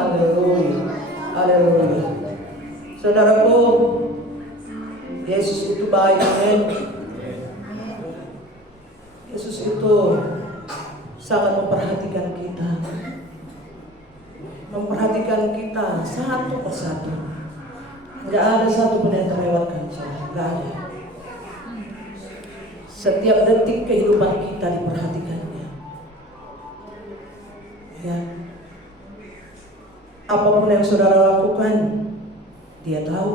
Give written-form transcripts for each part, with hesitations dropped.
Haleluya. Haleluya. Saudaraku, Yesus itu baik, amin. Yesus itu sangat memperhatikan kita. Memperhatikan kita satu persatu. Tidak ada satu pun yang terlewatkan, saudara. Tidak ada. Setiap detik kehidupan kita diperhatikannya. Ya. Apapun yang saudara lakukan, Dia tahu.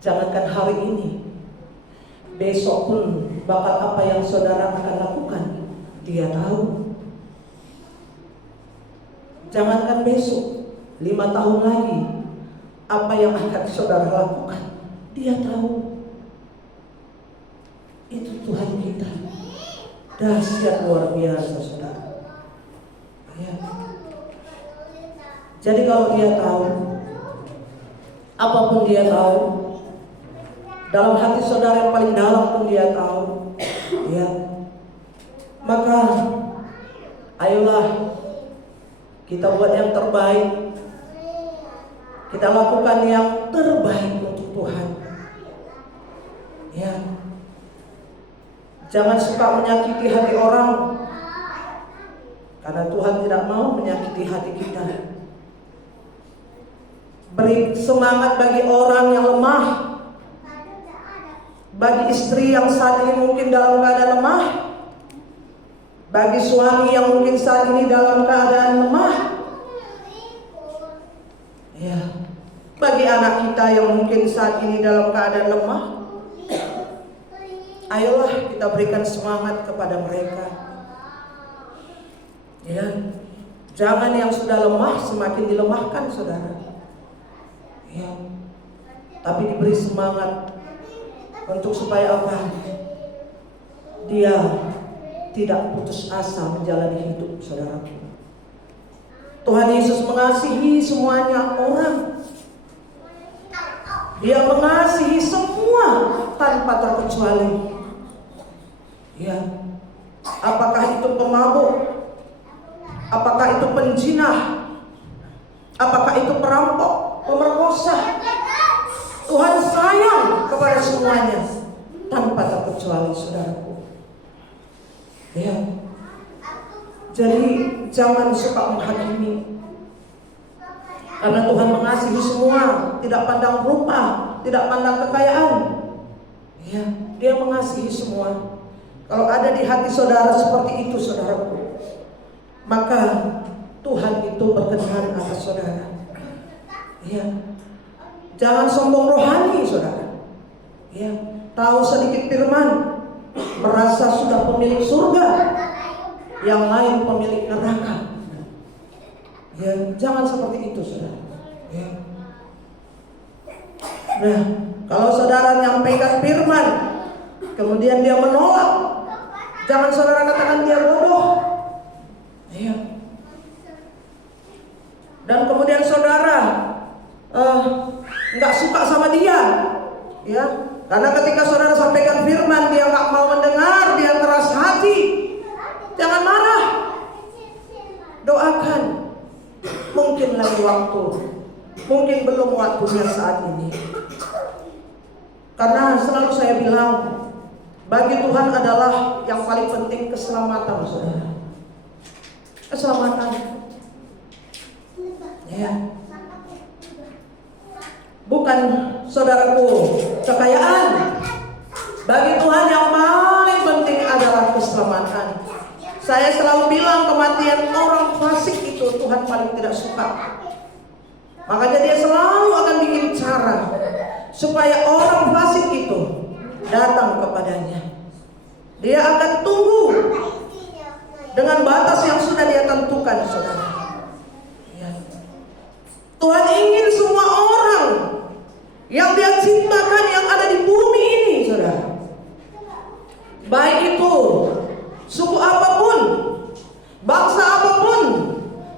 Jangankan hari ini, besok pun bakal apa yang saudara akan lakukan, Dia tahu. Jangankan besok, 5 tahun lagi, apa yang akan saudara lakukan, Dia tahu. Itu Tuhan kita. Dahsyat luar biasa, saudara. Ya. Jadi kalau Dia tahu, apapun Dia tahu, dalam hati saudara yang paling dalam pun Dia tahu, ya. Maka ayolah kita buat yang terbaik. Kita lakukan yang terbaik untuk Tuhan. Ya. Jangan suka menyakiti hati orang, karena Tuhan tidak mau menyakiti hati kita. Beri semangat bagi orang yang lemah, bagi istri yang saat ini mungkin dalam keadaan lemah, bagi suami yang mungkin saat ini dalam keadaan lemah, ya, bagi anak kita yang mungkin saat ini dalam keadaan lemah. Ayolah kita berikan semangat kepada mereka. Ya, jangan yang sudah lemah semakin dilemahkan, saudara. Ya, tapi diberi semangat untuk supaya apa? Dia tidak putus asa menjalani hidup, saudara. Tuhan Yesus mengasihi semuanya orang. Dia mengasihi semua tanpa terkecuali. Ya, apakah itu pemabuk? Apakah itu penjinah? Apakah itu perampok, pemerkosa? Tuhan sayang kepada semuanya tanpa terkecuali, saudaraku. Ya. Jadi jangan suka menghakimi. Karena Tuhan mengasihi semua, tidak pandang rupa, tidak pandang kekayaan. Ya, Dia mengasihi semua. Kalau ada di hati saudara seperti itu, saudaraku, maka Tuhan itu berkenan atas saudara. Ya. Jangan sombong rohani, saudara. Ya, tahu sedikit firman, merasa sudah pemilik surga, yang lain pemilik neraka. Ya, jangan seperti itu, saudara. Ya. Nah, kalau saudara nyampaikan firman, kemudian dia menolak, jangan saudara katakan dia bodoh. Ya. Dan kemudian saudara nggak suka sama dia, ya, karena ketika saudara sampaikan firman dia nggak mau mendengar, dia keras hati. Jangan marah, doakan. Mungkin lain waktu, mungkin belum waktunya saat ini. Karena selalu saya bilang, bagi Tuhan adalah yang paling penting keselamatan, saudara. Keselamatan, ya. Bukan, saudaraku, kekayaan. Bagi Tuhan yang paling penting adalah keselamatan. Saya selalu bilang kematian orang fasik itu Tuhan paling tidak suka. Makanya Dia selalu akan bikin cara supaya orang fasik itu datang kepadanya. Dia akan tunggu dengan batas yang sudah Dia tentukan, saudara. Ya. Tuhan ingin semua orang yang Dia ciptakan yang ada di bumi ini, saudara, baik itu suku apapun, bangsa apapun,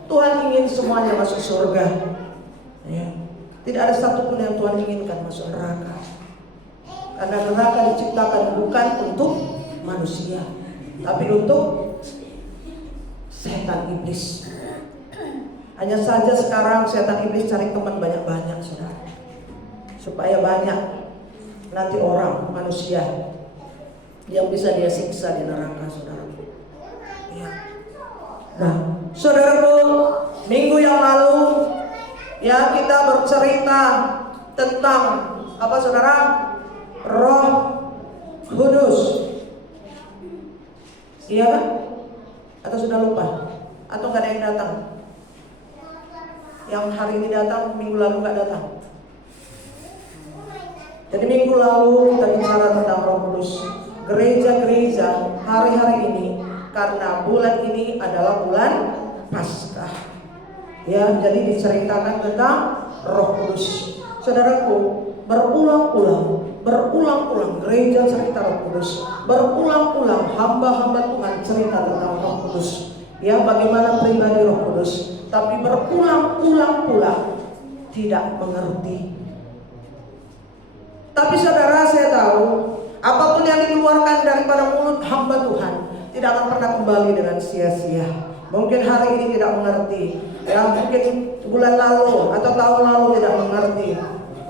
Tuhan ingin semuanya masuk surga. Ya. Tidak ada satupun yang Tuhan inginkan masuk neraka. Karena neraka diciptakan bukan untuk manusia, tapi untuk setan iblis. Hanya saja sekarang setan iblis cari teman banyak-banyak, saudara, supaya banyak nanti orang manusia yang bisa dia siksa di neraka, saudara. Ya. Nah, saudaraku, minggu yang lalu ya kita bercerita tentang apa, saudara? Roh Kudus. Iya kan? Atau sudah lupa? Atau nggak ada yang datang? Yang hari ini datang, minggu lalu nggak datang. Jadi minggu lalu kita bicara tentang Roh Kudus. Gereja-gereja hari-hari ini, karena bulan ini adalah bulan Paskah, ya, jadi diceritakan tentang Roh Kudus. Saudaraku, berulang-ulang gereja cerita Roh Kudus. Berulang-ulang hamba-hamba Tuhan cerita tentang Roh Kudus. Ya, bagaimana pribadi Roh Kudus. Tapi berulang-ulang pula tidak mengerti. Tapi saudara, saya tahu apapun yang dikeluarkan daripada mulut hamba Tuhan tidak akan pernah kembali dengan sia-sia. Mungkin hari ini tidak mengerti, ya, mungkin bulan lalu atau tahun lalu tidak mengerti.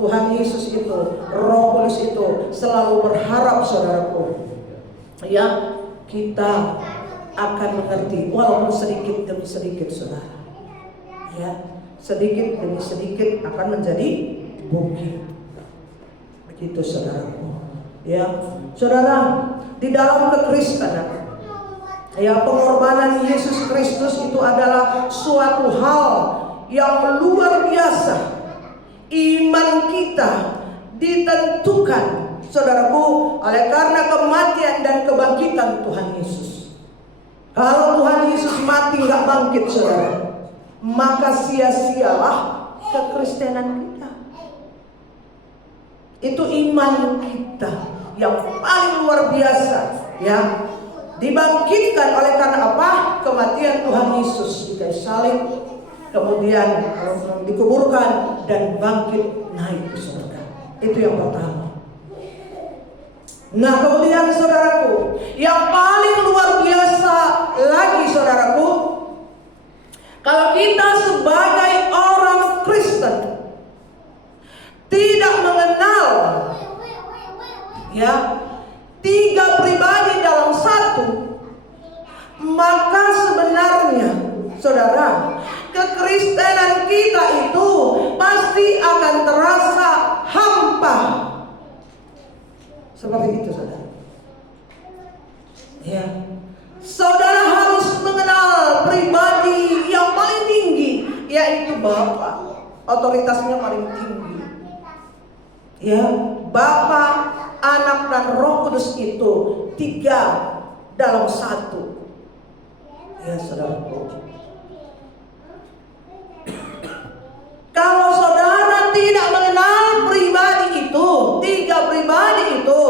Tuhan Yesus itu, Roh Kudus itu selalu berharap, saudaraku, ya, kita akan mengerti walaupun sedikit demi sedikit, saudara. Ya, sedikit demi sedikit akan menjadi bukit. Begitu, saudaraku. Ya, saudara, di dalam kekristenan, ya, pengorbanan Yesus Kristus itu adalah suatu hal yang luar biasa. Iman kita ditentukan, saudaraku, oleh karena kematian dan kebangkitan Tuhan Yesus. Kalau Tuhan Yesus mati nggak bangkit, saudara, maka sia-sialah kekristenan kita. Itu iman kita yang paling luar biasa, ya. Dibangkitkan oleh karena apa? Kematian Tuhan Yesus di kayu salib, kemudian dikuburkan dan bangkit naik ke surga. Itu yang pertama. Nah, kemudian saudaraku, yang paling luar biasa lagi, saudaraku, kalau kita sebagai orang Kristen tidak mengenal, ya, tiga pribadi dalam satu, maka sebenarnya, saudara, kekristenan kita itu pasti akan terasa hampa. Seperti itu, saudara. Ya, saudara harus mengenal pribadi yang paling tinggi, yaitu Bapa. Otoritasnya paling tinggi. Ya, Bapa, Anak, dan Roh Kudus itu tiga dalam satu. Ya, saudaraku. Kalau saudara tidak mengenal pribadi itu, tiga pribadi itu,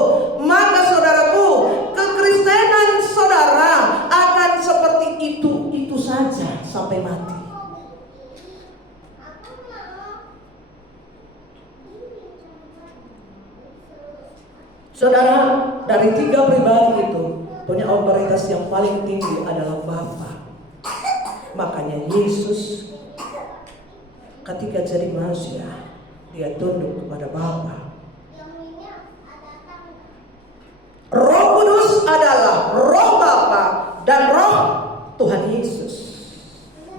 maka saudaraku, kekristenan saudara akan seperti itu saja sampai mati. Saudara, dari tiga pribadi itu punya otoritas yang paling tinggi adalah Bapa. Makanya Yesus ketika jadi manusia, dia tunduk kepada Bapa. Roh Kudus adalah roh Bapa dan roh Tuhan Yesus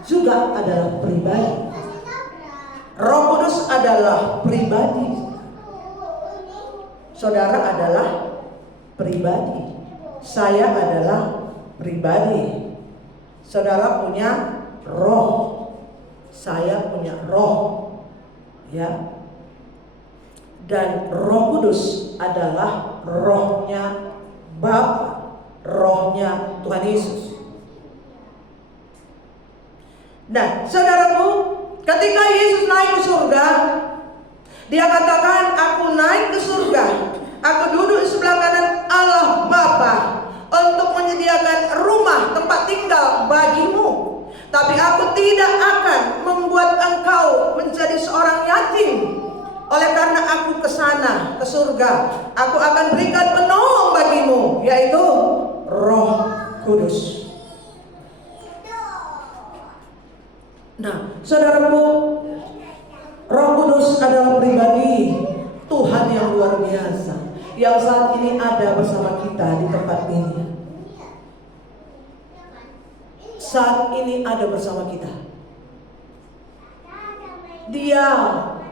juga adalah pribadi. Roh Kudus adalah pribadi. Saudara adalah pribadi. Saya adalah pribadi. Saudara punya roh. Saya punya roh. Ya. Dan Roh Kudus adalah rohnya Bapa, rohnya Tuhan Yesus. Nah, saudaraku, ketika Yesus naik ke surga, dia katakan, aku naik ke surga, aku duduk di sebelah kanan Allah Bapa untuk menyediakan rumah tempat tinggal bagimu. Tapi aku tidak akan membuat engkau menjadi seorang yatim. Oleh karena aku ke sana, ke surga, aku akan berikan penolong bagimu, yaitu Roh Kudus. Nah, saudaraku, Roh Kudus adalah pribadi Tuhan yang luar biasa, yang saat ini ada bersama kita di tempat ini. Saat ini ada bersama kita. Dia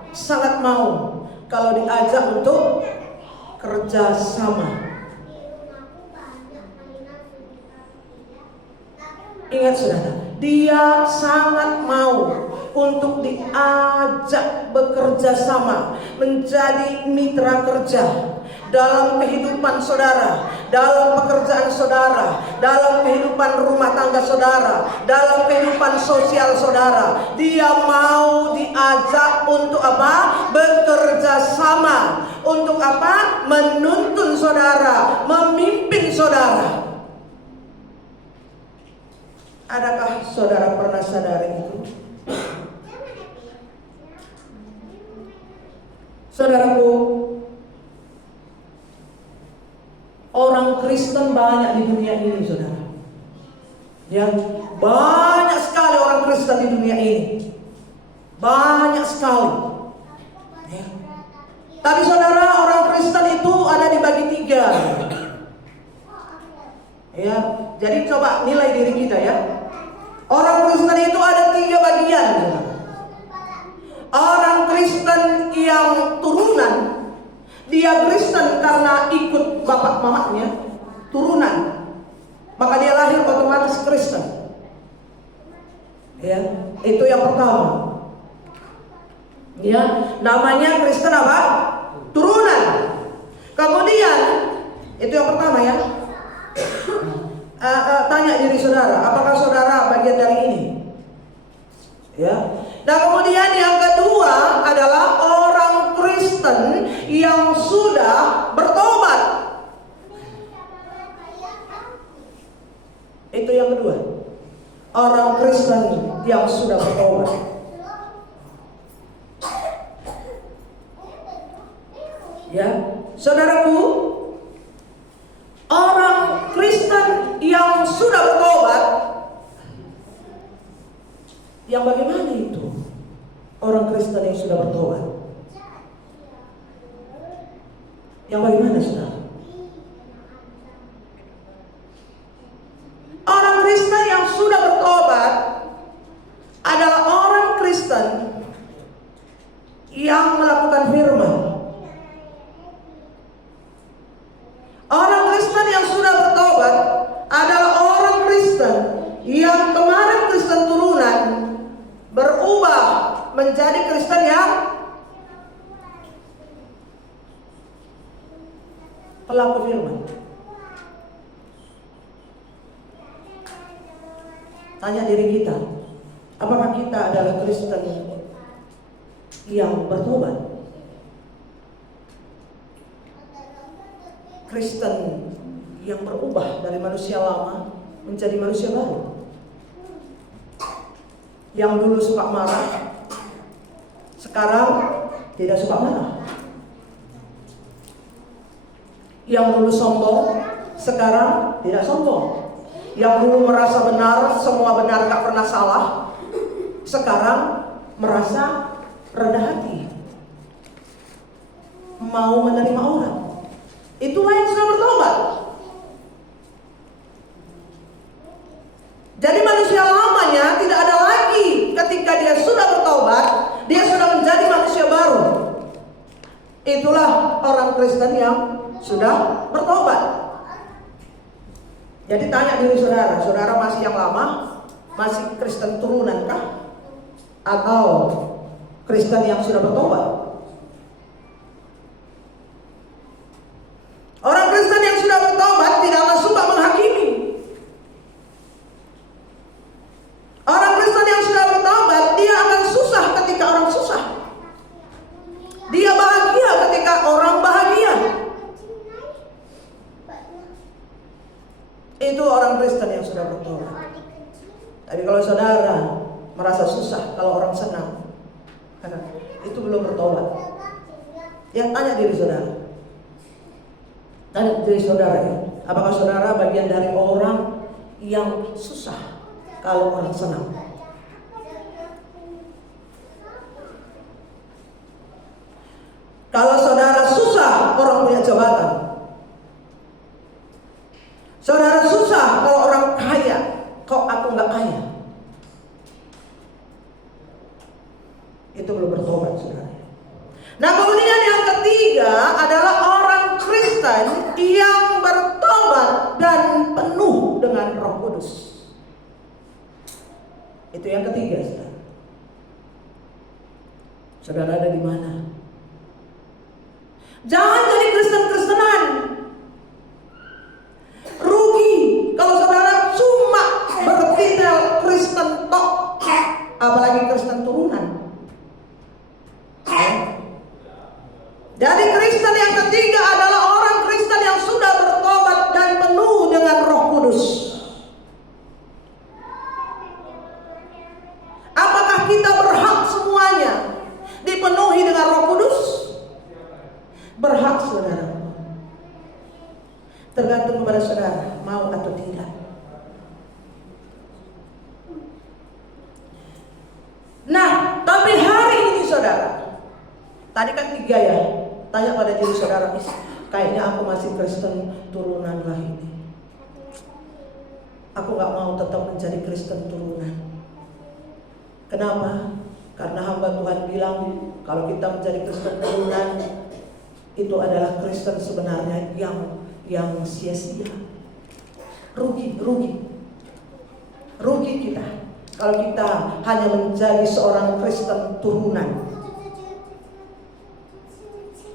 sangat mau kalau diajak untuk kerja sama. Ingat saudara, dia sangat mau untuk diajak bekerja sama, menjadi mitra kerja dalam kehidupan saudara, dalam pekerjaan saudara, dalam kehidupan rumah tangga saudara, dalam kehidupan sosial saudara. Dia mau diajak untuk apa? Bekerja sama. Untuk apa? Menuntun saudara, memimpin saudara. Adakah saudara pernah sadari itu? Saudaraku, orang Kristen banyak di dunia ini, saudara. Ya, banyak sekali orang Kristen di dunia ini. Banyak sekali. Ya. Tapi saudara, orang Kristen itu ada dibagi 3. Ya, jadi coba nilai diri kita ya. Orang Kristen itu ada 3 bagian. Orang Kristen yang turunan, dia Kristen karena ikut bapak mamanya, turunan, maka dia lahir otomatis Kristen. Ya, itu yang pertama. Ya, namanya Kristen apa? Turunan. Kemudian itu yang pertama ya. Tanya diri saudara, apakah saudara bagian dari ini? Ya. Nah, kemudian yang kedua adalah orang Kristen yang sudah bertobat. Itu yang kedua. Orang Kristen yang sudah bertobat. Ya, saudaraku, orang Kristen yang sudah bertobat, yang bagaimana itu? Orang Kristen yang sudah bertobat, yang bagaimana saudara? Orang Kristen yang sudah bertobat adalah orang Kristen yang melakukan firman. Orang Kristen yang sudah bertobat adalah orang Kristen yang kemarin Kristen turunan berubah menjadi Kristen yang pelaku firman. Tanya diri kita, apakah kita adalah Kristen yang bertobat? Kristen yang berubah dari manusia lama menjadi manusia baru. Yang dulu suka marah, sekarang tidak suka marah. Yang dulu sombong, sekarang tidak sombong. Yang dulu merasa benar, semua benar, gak pernah salah, sekarang merasa rendah hati, mau menerima orang. Itulah yang sudah bertobat. Jadi manusia lamanya tidak ada lagi. Ketika dia sudah bertobat, dia sudah menjadi manusia baru. Itulah orang Kristen yang sudah bertobat. Jadi tanya diri saudara, saudara masih yang lama, masih Kristen turunankah? Atau Kristen yang sudah bertobat? Orang Kristen yang sudah bertobat tidaklah suka menghakimi. Orang Kristen yang sudah bertobat, dia akan susah ketika orang susah. Dia bahagia ketika orang bahagia. Itu orang Kristen yang sudah bertobat. Tapi kalau saudara merasa susah kalau orang senang, itu belum bertobat. Ya, tanya diri saudara. Tanya diri saudara ya, apakah saudara bagian dari orang yang susah kalau orang senang? punya jabatan. Saudara, susah kalau orang kaya, kok aku nggak kaya. Itu belum bertobat, saudara. Nah, kemudian yang ketiga adalah orang Kristen yang bertobat dan penuh dengan Roh Kudus. Itu yang ketiga, saudara. Saudara ada di mana? Jangan jadi Kristen-Kristenan. Rugi kalau saudara cuma bertitel Kristen tok, apalagi Kristen turunan. Jadi Kristen yang ketiga adalah orang Kristen yang sudah bertobat dan penuh dengan Roh Kudus. Apakah kita berhak semuanya dipenuhi dengan Roh Kudus? Berhak, saudara. Tergantung kepada saudara mau atau tidak. Nah, tapi hari ini saudara, tadi kan 3 ya. Tanya pada diri saudara, kayaknya aku masih Kristen turunan lah ini. Aku gak mau tetap menjadi Kristen turunan. Kenapa? Karena hamba Tuhan bilang, kalau kita menjadi Kristen turunan, itu adalah Kristen sebenarnya yang sia-sia. Rugi kita kalau kita hanya menjadi seorang Kristen turunan.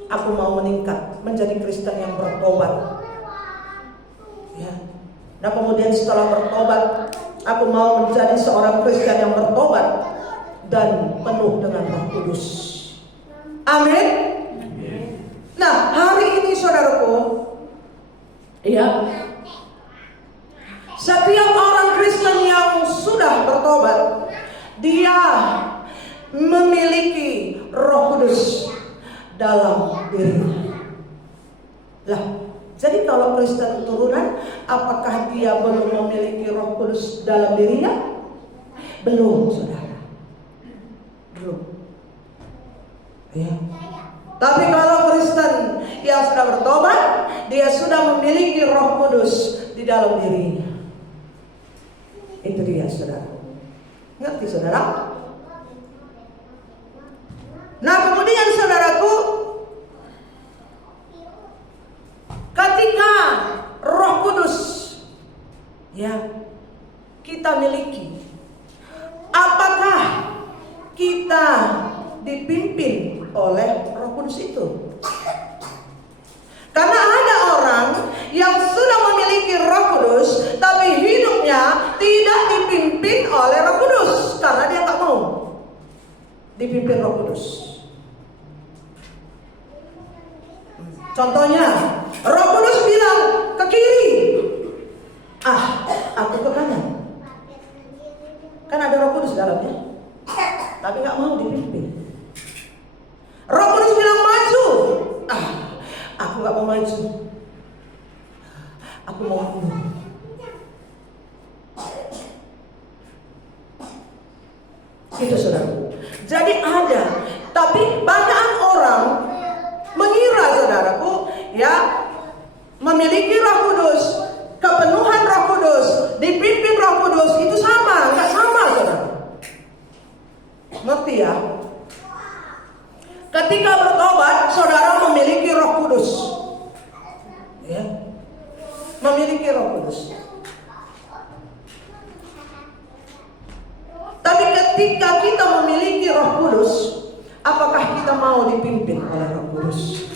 Aku mau meningkat menjadi Kristen yang bertobat. Ya. Nah, kemudian setelah bertobat, aku mau menjadi seorang Kristen yang bertobat dan penuh dengan Roh Kudus. Amin. Nah, hari ini saudaraku, ya, setiap orang Kristen yang sudah bertobat, dia memiliki Roh Kudus dalam dirinya. Lah, jadi kalau Kristen turunan, apakah dia belum memiliki Roh Kudus dalam dirinya? Belum, saudara. Belum. Ya. Tapi kalau Kristen yang sudah bertobat, dia sudah memiliki Roh Kudus di dalam dirinya. Itu dia, saudara. Ngerti, saudara? Nah, kemudian saudaraku, ketika Roh Kudus ya kita miliki, apakah kita dipimpin oleh Roh Kudus itu? Karena ada orang yang sudah memiliki Roh Kudus, tapi hidupnya tidak dipimpin oleh Roh Kudus karena dia tak mau dipimpin Roh Kudus. Contohnya, Roh Kudus bilang ke kiri, aku ke kanan. Kan ada Roh Kudus dalamnya, tapi nggak mau dipimpin. Roh Kudus bilang maju, aku nggak mau maju. Aku mau mundur. Itu saudara. Jadi ada, tapi banyak orang mengira, saudaraku, ya, memiliki Roh Kudus, kepenuhan Roh Kudus, dipimpin Roh Kudus itu sama, nggak sama, saudara. Ngerti ya? Ketika bertobat, saudara memiliki Roh Kudus, ya, memiliki Roh Kudus. Tapi ketika kita memiliki Roh Kudus, apakah kita mau dipimpin oleh Roh Kudus?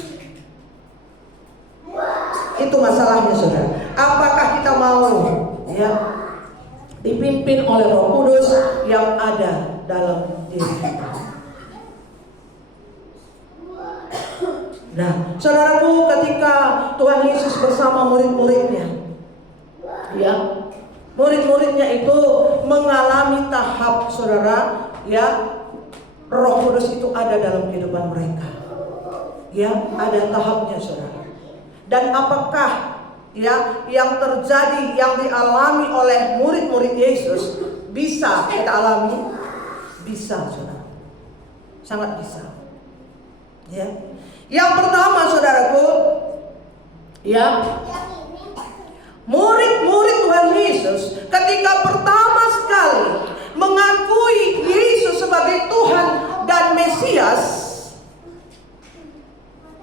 Itu masalahnya, saudara. Apakah kita mau ya dipimpin oleh Roh Kudus yang ada dalam diri kita? Nah, saudaraku, ketika Tuhan Yesus bersama murid-muridnya, ya, murid-muridnya itu mengalami tahap, saudara, ya, Roh Kudus itu ada dalam kehidupan mereka. Ya, ada tahapnya, saudara. Dan apakah ya yang terjadi, yang dialami oleh murid-murid Yesus bisa kita alami? Bisa, saudara. Sangat bisa. Ya. Yang pertama, saudaraku, Ya, murid-murid Tuhan Yesus ketika pertama sekali mengakui Yesus sebagai Tuhan dan Mesias.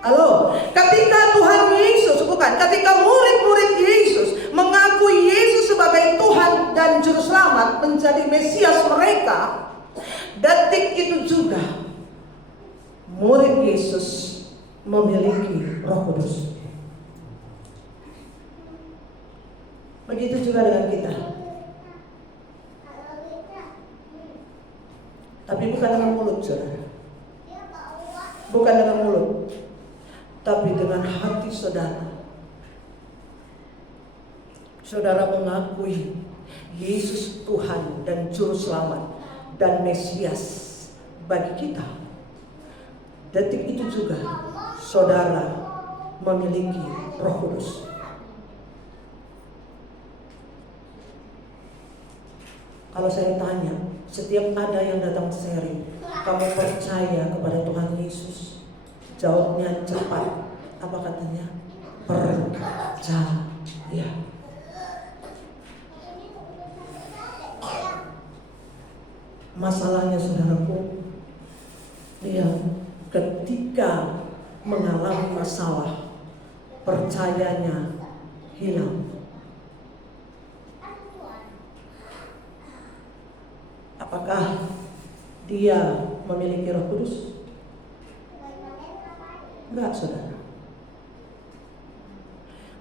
Halo, ketika ketika murid-murid Yesus mengakui Yesus sebagai Tuhan dan Juru Selamat, menjadi Mesias mereka, detik itu juga murid Yesus memiliki Roh Kudus. Begitu juga dengan kita. Tapi bukan dengan mulut, saudara. Bukan dengan mulut, tapi dengan hati saudara. Saudara mengakui Yesus Tuhan dan Juru Selamat dan Mesias bagi kita. Detik itu juga saudara memiliki Roh Kudus. Kalau saya tanya, setiap ada yang datang sharing, kamu percaya kepada Tuhan Yesus? Jawabnya cepat. Apa katanya? Percaya. Masalahnya saudaraku, ketika mengalami masalah, percayanya hilang. Apakah dia memiliki Roh Kudus? Enggak, saudara.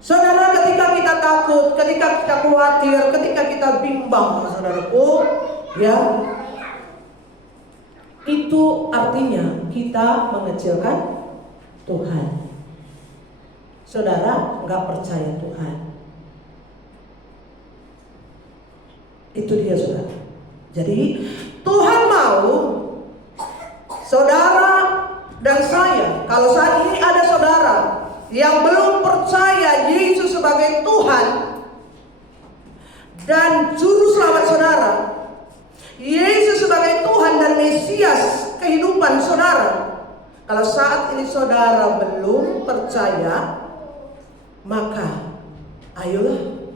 Saudara, ketika kita takut, ketika kita khawatir, ketika kita bimbang, saudaraku, ya, itu artinya kita mengecilkan Tuhan. Saudara enggak percaya Tuhan. Itu dia, saudara. Jadi Tuhan mau saudara dan saya, kalau saat ini ada saudara yang belum percaya Yesus sebagai Tuhan dan Juru Selamat saudara, Yesus sebagai Tuhan dan Mesias kehidupan saudara, kalau saat ini saudara belum percaya, maka ayolah,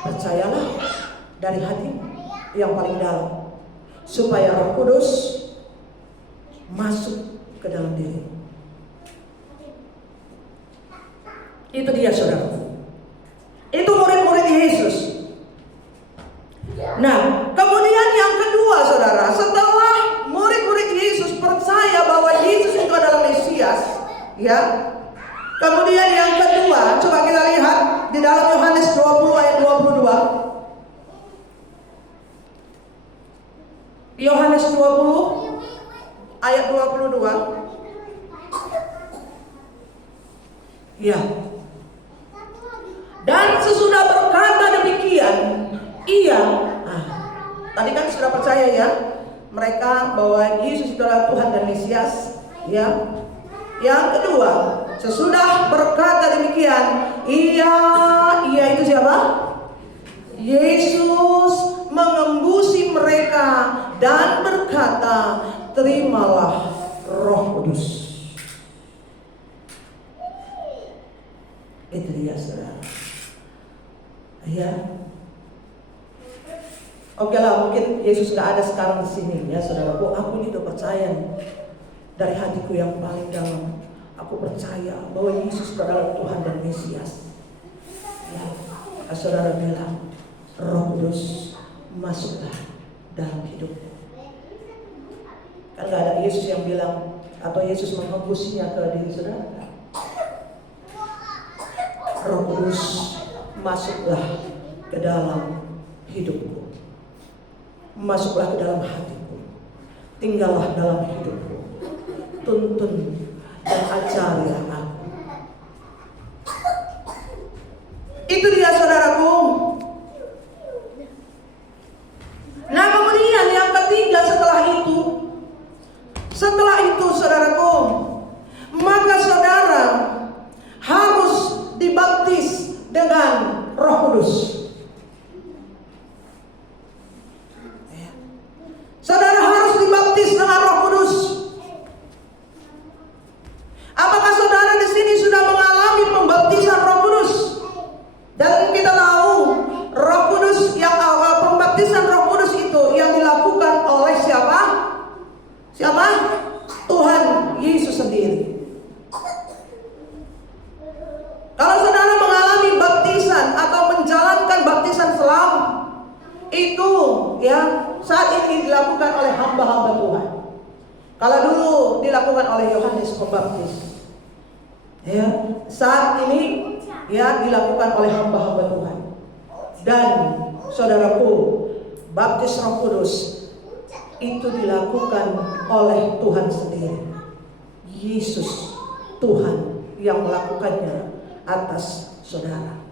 percayalah dari hatimu yang paling dalam, supaya Roh Kudus masuk ke dalam diri. Itu dia, saudara. Itu murid-murid Yesus. Nah, kemudian yang kedua, saudara, setelah murid-murid Yesus percaya bahwa Yesus itu adalah Mesias, ya. Kemudian yang kedua, coba kita lihat di dalam Yohanes 20 ayat 22. Yohanes 20 ayat 22. Ya. Dan sesudah berkata demikian, tadi kan sudah percaya ya mereka bahwa Yesus itu adalah Tuhan dan Mesias, ya. Yang kedua, sesudah berkata demikian, ia itu siapa? Yesus mengembusi mereka dan berkata, terimalah Roh Kudus. Itu dia, saudara. Ya. Oke lah, mungkin Yesus gak ada sekarang di sini, ya saudara. Aku ini udah percaya nih, dari hatiku yang paling dalam. Aku percaya bahwa Yesus adalah Tuhan dan Mesias. Ya, saudara bilang, Roh Kudus masuklah dalam hidupmu. Kan gak ada Yesus yang bilang atau Yesus menghembusnya ke diri saudara. Roh Kudus masuklah ke dalam hidupku, masuklah ke dalam hatiku, tinggallah dalam hidupku, tuntun dan ajari aku. Itu dia, saudaraku. Nah, kemudian yang ketiga setelah itu saudaraku, maka saudara harus dibaptis dengan Roh Kudus. Saudara harus dibaptis dengan Roh Kudus. Apakah saudara di sini sudah mengalami pembaptisan Roh Kudus? itu ya saat ini dilakukan oleh hamba-hamba Tuhan. Kalau dulu dilakukan oleh Yohanes Pembaptis, ya saat ini ya dilakukan oleh hamba-hamba Tuhan. Dan saudaraku, baptis Roh Kudus itu dilakukan oleh Tuhan sendiri. Yesus Tuhan yang melakukannya atas saudara.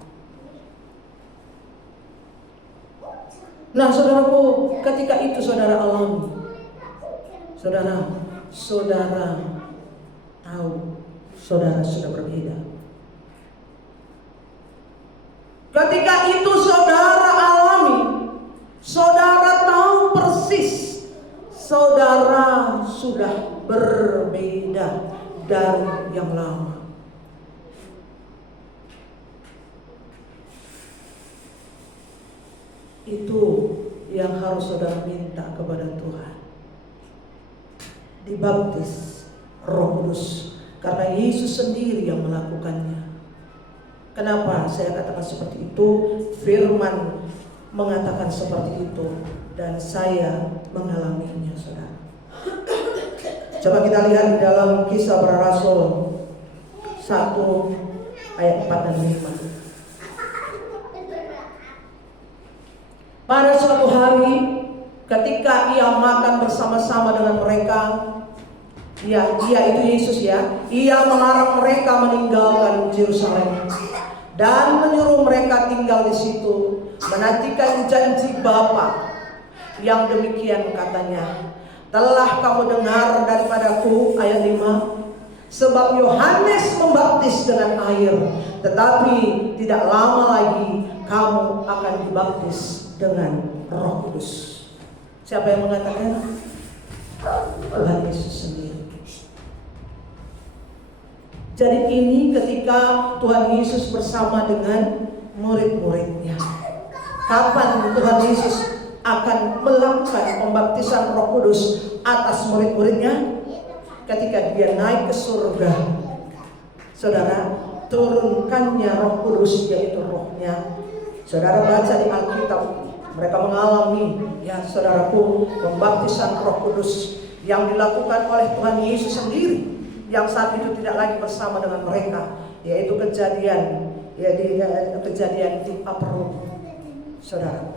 Nah saudaraku, ketika itu saudara alami, saudara tahu saudara sudah berbeda. Ketika itu saudara alami, saudara tahu persis saudara sudah berbeda dari yang lama. Itu yang harus saudara minta kepada Tuhan. Dibaptis Roh Kudus, karena Yesus sendiri yang melakukannya. Kenapa saya katakan seperti itu? Firman mengatakan seperti itu, dan saya mengalaminya, saudara. Coba kita lihat di dalam Kisah Para Rasul 1 ayat 4 dan 5. Pada suatu hari ketika ia makan bersama-sama dengan mereka, dia itu Yesus ya, ia melarang mereka meninggalkan Yerusalem dan menyuruh mereka tinggal di situ, menantikan janji Bapa yang demikian katanya. Telah kamu dengar daripadaku, ayat 5, sebab Yohanes membaptis dengan air, tetapi tidak lama lagi kamu akan dibaptis dengan Roh Kudus. Siapa yang mengatakan? Tuhan Yesus sendiri. Jadi ini ketika Tuhan Yesus bersama dengan murid-muridnya. Kapan Tuhan Yesus akan melakukan pembaptisan Roh Kudus atas murid-muridnya? Ketika dia naik ke surga, saudara, turunkannya Roh Kudus, yaitu rohnya. Saudara baca di Alkitab, mereka mengalami, ya saudaraku, pembaptisan Roh Kudus yang dilakukan oleh Tuhan Yesus sendiri, yang saat itu tidak lagi bersama dengan mereka, yaitu kejadian di Upper Room, saudara.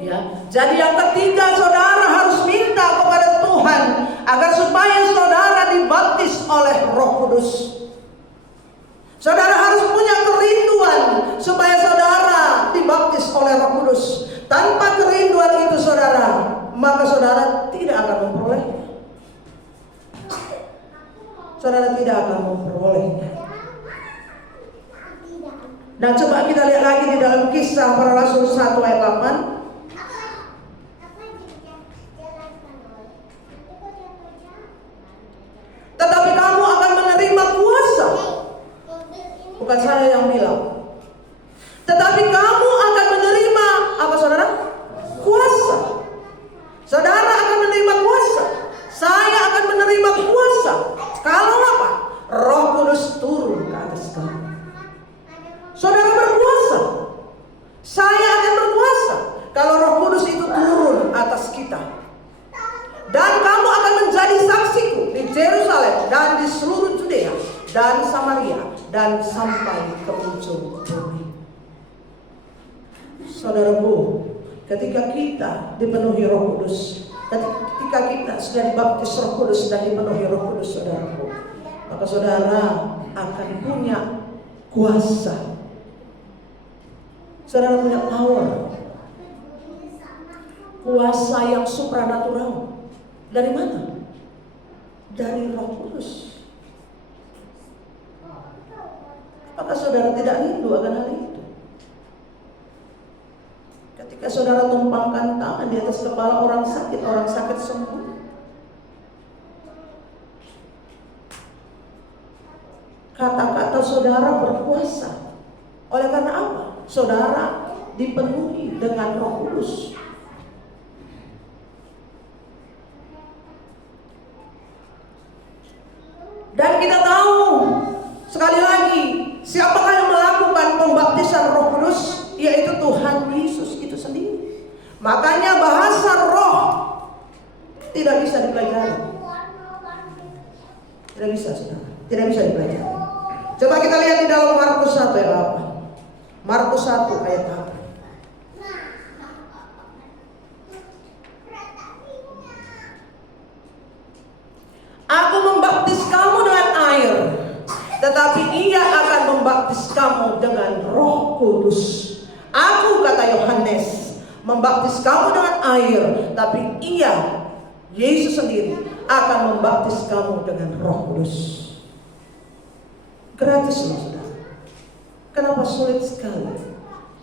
Ya, jadi yang ketiga, saudara harus minta kepada Tuhan agar supaya saudara dibaptis oleh Roh Kudus. Saudara harus punya kerinduan supaya saudara dibaptis oleh Roh Kudus. Tanpa kerinduan itu saudara, maka saudara tidak akan memperolehnya. Saudara tidak akan memperolehnya. Dan coba kita lihat lagi di dalam Kisah Para Rasul 1 ayat 8. Tetapi kamu akan menerima kuasa. Bukan saya yang bilang. Tetapi kamu akan menerima apa saudara? Kuasa. Saudara akan menerima kuasa. Saya akan menerima kuasa. Kalau apa? Roh Kudus turun ke atas kamu. Saudara berkuasa. Saya akan berkuasa kalau Roh Kudus itu turun atas kita. Dan kamu akan menjadi saksiku di Yerusalem dan di seluruh Judea dan Samaria dan sampai ke ujung bumi. Saudaraku, ketika kita dipenuhi Roh Kudus, ketika kita sudah dibaptis Roh Kudus dan dipenuhi Roh Kudus, saudaraku, maka saudara akan punya kuasa. Saudara punya power, kuasa yang supranatural. Dari mana? Dari Roh Kudus. Apakah saudara tidak rindu akan hal itu? Ketika saudara tumpangkan tangan di atas kepala orang sakit sembuh. Kata-kata saudara berkuasa. Oleh karena apa? Saudara dipenuhi dengan Roh Kudus. Dan kita tahu sekali lagi, siapakah yang melakukan pembaptisan Roh Kudus? Yaitu Tuhan Tuhan Yesus itu sendiri. Makanya bahasa roh tidak bisa dipelajari. Tidak bisa, saudara. Tidak bisa dipelajari. Coba kita lihat di dalam Markus 1 ayat 8. Markus 1 ayat 8. Aku membaptis kamu dengan air, tetapi ia akan membaptis kamu dengan Roh Kudus. Aku, kata Yohanes, membaptis kamu dengan air, tapi ia, Yesus sendiri, akan membaptis kamu dengan Roh Kudus. Gratis loh, saudara. Kenapa sulit sekali?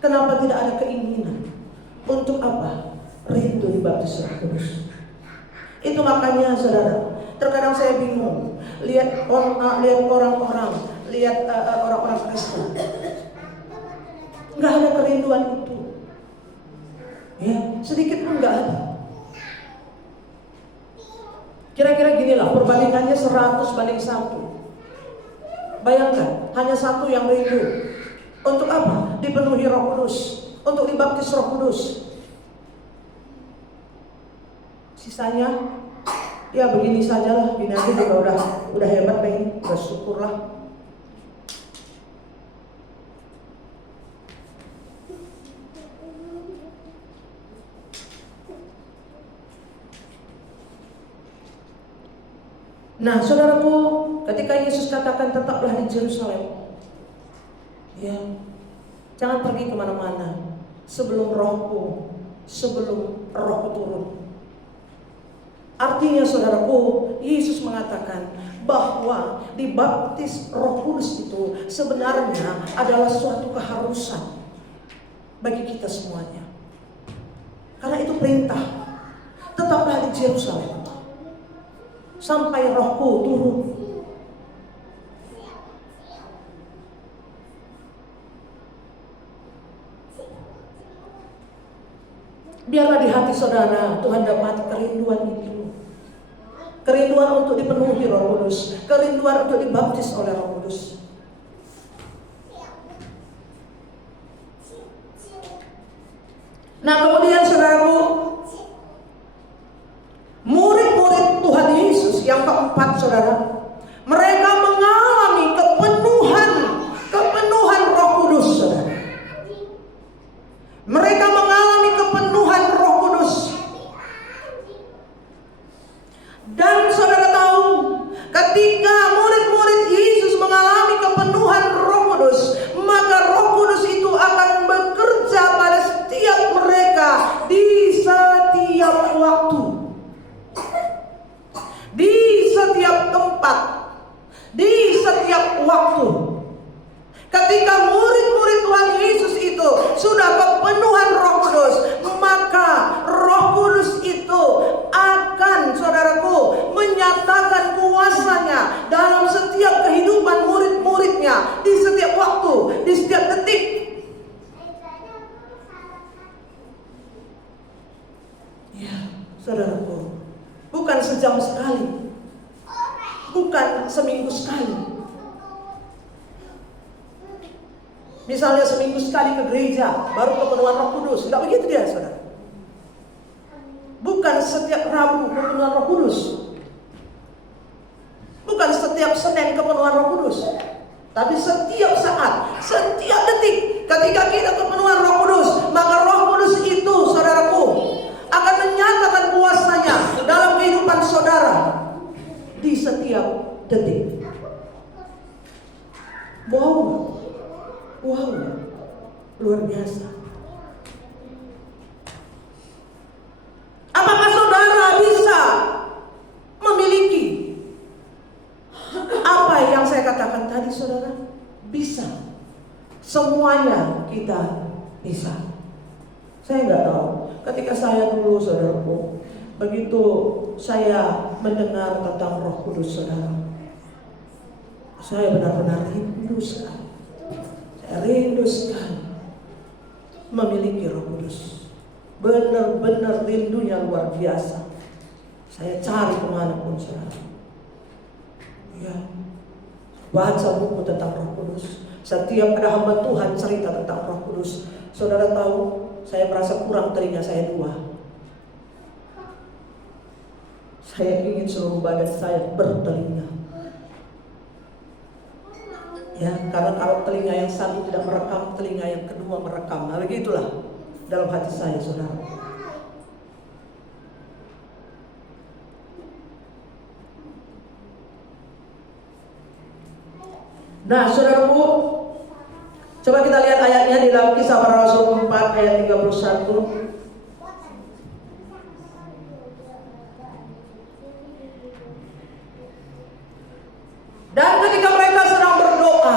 Kenapa tidak ada keinginan? Untuk apa? Rindu dibaptis Roh Kudus. Itu makanya, saudara, terkadang saya bingung lihat orang-orang, lihat orang-orang Kristen, nggak ada kerinduan itu, ya sedikit pun nggak ada. Kira-kira ginilah perbandingannya 100:1. Bayangkan hanya satu yang rindu. Untuk apa? Dipenuhi Roh Kudus, untuk dibaptis Roh Kudus. Sisanya ya begini sajalah, gini aja juga udah hebat deh ini, udah syukurlah. Nah, saudaraku, ketika Yesus katakan tetaplah di Yerusalem, ya, jangan pergi kemana-mana sebelum rohku turun. Artinya, saudaraku, Yesus mengatakan bahwa dibaptis Roh Kudus itu sebenarnya adalah suatu keharusan bagi kita semuanya. Karena itu perintah, tetaplah di Yerusalem sampai Rohku turun. Biarlah di hati saudara Tuhan dapat kerinduan itu. Kerinduan untuk dipenuhi Roh Kudus, kerinduan untuk dibaptis oleh Roh Kudus. Nah, kemudian saudaraku, murid-murid Tuhan Yesus yang keempat, saudara, mereka mengalami kepenuhan Roh Kudus, saudara. Mereka mengalami kepenuhan Roh Kudus. Dan saudara tahu, ketika murid-murid Yesus mengalami kepenuhan Roh Kudus, maka Roh Kudus itu akan bekerja pada setiap mereka di setiap waktu, di setiap tempat, di setiap waktu. Ketika murid-murid Tuhan Yesus itu sudah kepenuhan Roh Kudus, maka Roh Kudus itu akan, saudaraku, menyatakan kuasanya dalam setiap kehidupan murid-muridnya, di setiap waktu, di setiap detik. Ya, saudaraku, bukan sejam sekali, bukan seminggu sekali. Misalnya seminggu sekali ke gereja, baru kepenuhan Roh Kudus. Tidak begitu dia, saudara. Bukan setiap Rabu kepenuhan Roh Kudus. Bukan setiap Senin kepenuhan Roh Kudus. Tapi setiap saat, setiap detik, ketika kita kepenuhan Roh Kudus, maka Roh Kudus itu, saudaraku, akan menyatakan kuasanya dalam kehidupan saudara di setiap detik. Wow, luar biasa. Apakah saudara bisa memiliki apa yang saya katakan tadi, saudara? Bisa. Semuanya kita bisa. Saya nggak tahu. Ketika saya dulu, saudaraku, begitu saya mendengar tentang Roh Kudus, saudara, saya benar-benar rindu sekali. Saya rindu sekali memiliki Roh Kudus. Benar-benar rindunya luar biasa. Saya cari kemanapun, saudara. Ya, baca buku tentang Roh Kudus. Setiap ada hamba Tuhan cerita tentang Roh Kudus. Saudara tahu, saya merasa kurang telinga saya 2. Saya ingin seluruh badan saya bertelinga. Ya, karena kalau telinga yang satu tidak merekam, telinga yang kedua merekam. Nah, begitulah dalam hati saya, saudara. Nah, saudaraku, coba kita lihat ayatnya di dalam Kisah Para Rasul 4 ayat 31. Dan ketika mereka sedang berdoa,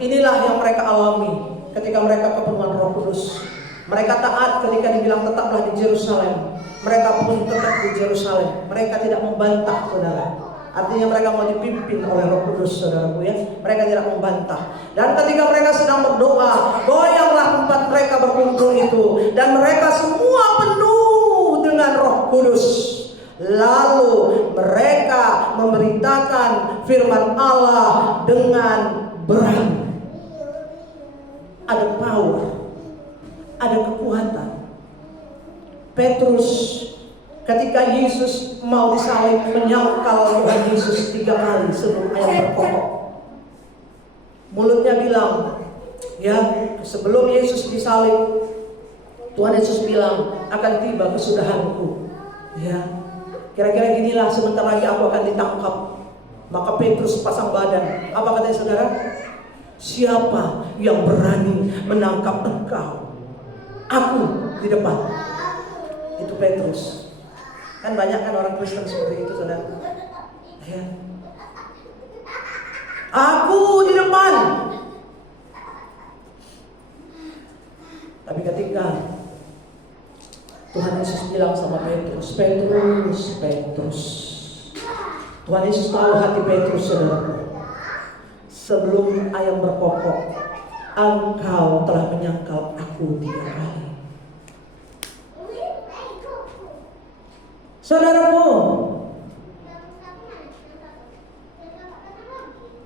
inilah yang mereka alami ketika mereka kepenuhan Roh Kudus. Mereka taat ketika dibilang tetaplah di Yerusalem. Mereka pun tetap di Yerusalem. Mereka tidak membantah, saudara. Artinya mereka mau dipimpin oleh Roh Kudus, saudaraku ya. Mereka tidak membantah. Dan ketika mereka sedang berdoa, goyanglah tempat mereka berkumpul itu, dan mereka semua penuh dengan Roh Kudus. Lalu mereka memberitakan firman Allah dengan berani. Ada power, ada kekuatan. Petrus ketika Yesus mau disalib menyangkal Tuhan Yesus 3 kali sebelum ayam berkokok. Mulutnya bilang, ya, sebelum Yesus disalib, Tuhan Yesus bilang, akan tiba kesudahanku. Ya, kira-kira ginilah, sebentar lagi aku akan ditangkap. Maka Petrus pasang badan. Apa katanya, saudara? Siapa yang berani menangkap engkau? Aku di depan. Itu Petrus. Kan banyak kan orang Kristen seperti itu, saudara. Ya. Aku di depan. Tapi ketika Tuhan Yesus bilang sama Petrus, Petrus. Tuhan Yesus tahu hati Petrus, saudara. Sebelum ayam berkokok, engkau telah menyangkal aku 3 kali. Saudaraku,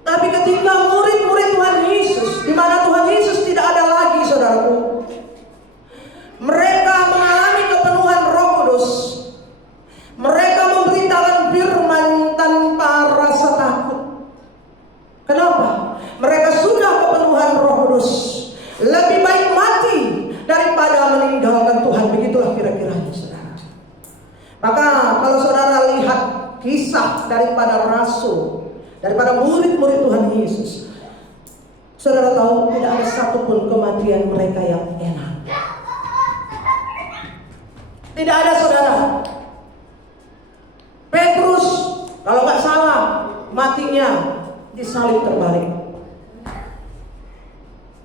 tapi ketika murid-murid Tuhan Yesus, di mana Tuhan Yesus tidak ada lagi, saudaraku, mereka mengalami kepenuhan Roh Kudus. Mereka memberitakan firman tanpa rasa takut. Kenapa? Mereka sudah kepenuhan Roh Kudus. Lebih baik mati daripada meninggalkan Tuhan. Begitulah kira-kiranya, saudara. Maka kalau saudara lihat kisah daripada rasul, daripada murid-murid Tuhan Yesus, saudara tahu tidak ada satupun kematian mereka yang enak. Tidak ada, saudara. Petrus kalau nggak salah matinya disalib terbalik.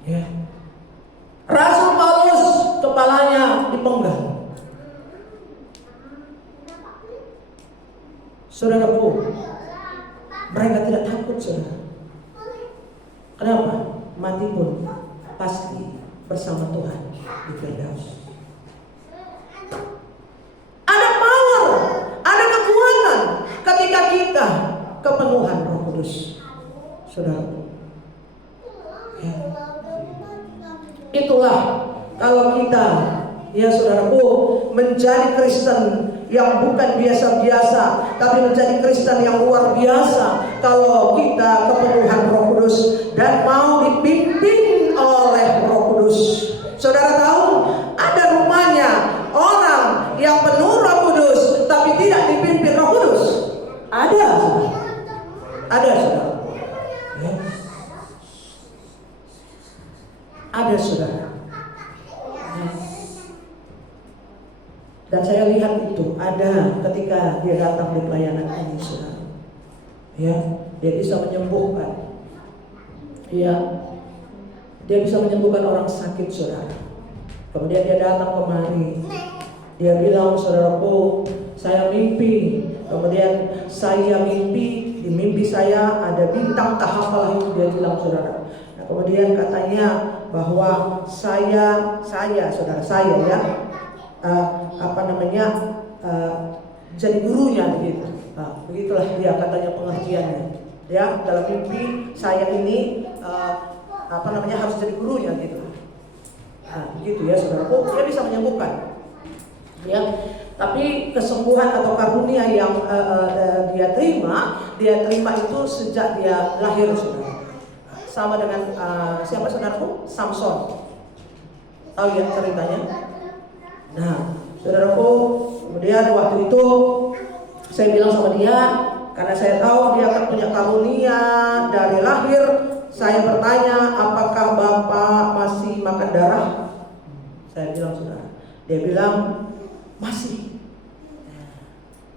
Ya. Rasul Paulus kepalanya dipenggal. Saudaraku, mereka tidak takut, saudara. Kenapa? Mati pun pasti bersama Tuhan di Firdaus. Ada power, ada kekuatan ketika kita kepenuhan Roh Kudus, saudaraku. Ya. Itulah kalau kita, ya saudaraku, menjadi Kristen yang bukan biasa-biasa, tapi menjadi Kristen yang luar biasa. Kalau kita kepenuhan Roh Kudus dan mau dipimpin oleh Roh Kudus. Saudara tahu, ada rupanya orang yang penuh Roh Kudus tapi tidak dipimpin Roh Kudus. Ada, saudara. Ada, saudara. Ya. Ada, saudara. Ya. Dan saya lihat itu ada ketika dia datang di pelayanan ini, saudara. Ya, dia bisa menyembuhkan. Ya, dia bisa menyembuhkan orang sakit, saudara. Kemudian dia datang kemari. Dia bilang, saudaraku, saya mimpi. Kemudian saya mimpi, di mimpi saya ada bintang apalah itu, dia bilang, saudara. Nah, kemudian katanya bahwa saya saudara, saya ya, jadi gurunya begitu. Nah, begitulah dia katanya pengertiannya. Ya, dalam mimpi saya ini harus jadi gurunya gitu. Nah, gitu ya saudaraku, dia bisa menyembuhkan. Ya, tapi kesembuhan atau karunia yang dia terima itu sejak dia lahir, saudara. Sama dengan siapa saudaraku? Samson. Tahu ya ceritanya? Nah, saudaraku, kemudian waktu itu saya bilang sama dia, karena saya tahu dia akan punya karunia dari lahir. Saya bertanya, apakah Bapak masih makan darah? Saya bilang, saudara. Dia bilang, masih.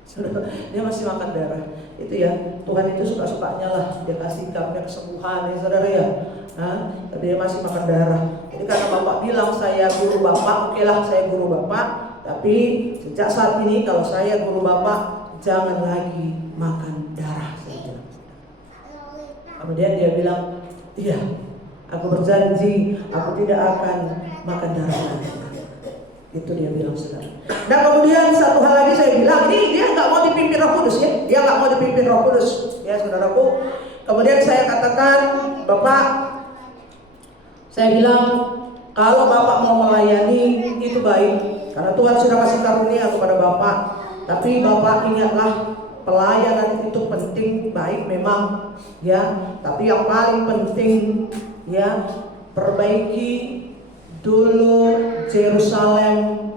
Saudara, dia masih makan darah. Itu ya, Tuhan itu suka-sukanya lah. Dia kasih karunia kesembuhan ya saudara ya. Tapi dia masih makan darah. Jadi karena Bapak bilang saya guru Bapak, oke lah saya guru Bapak. Tapi sejak saat ini kalau saya guru Bapak, jangan lagi makan darah. Kemudian dia bilang, iya, aku berjanji aku tidak akan makan darah lagi. Itu dia bilang, saudara. Nah kemudian satu hal lagi saya bilang, ini dia nggak mau dipimpin Roh Kudus ya, dia nggak mau dipimpin Roh Kudus ya saudaraku. Kemudian saya katakan, Bapak, saya bilang kalau Bapak mau melayani itu baik, karena Tuhan sudah kasih karunia kepada Bapak. Tapi Bapak ingatlah, pelayanan itu penting, baik memang ya, tapi yang paling penting ya, perbaiki dulu Yerusalem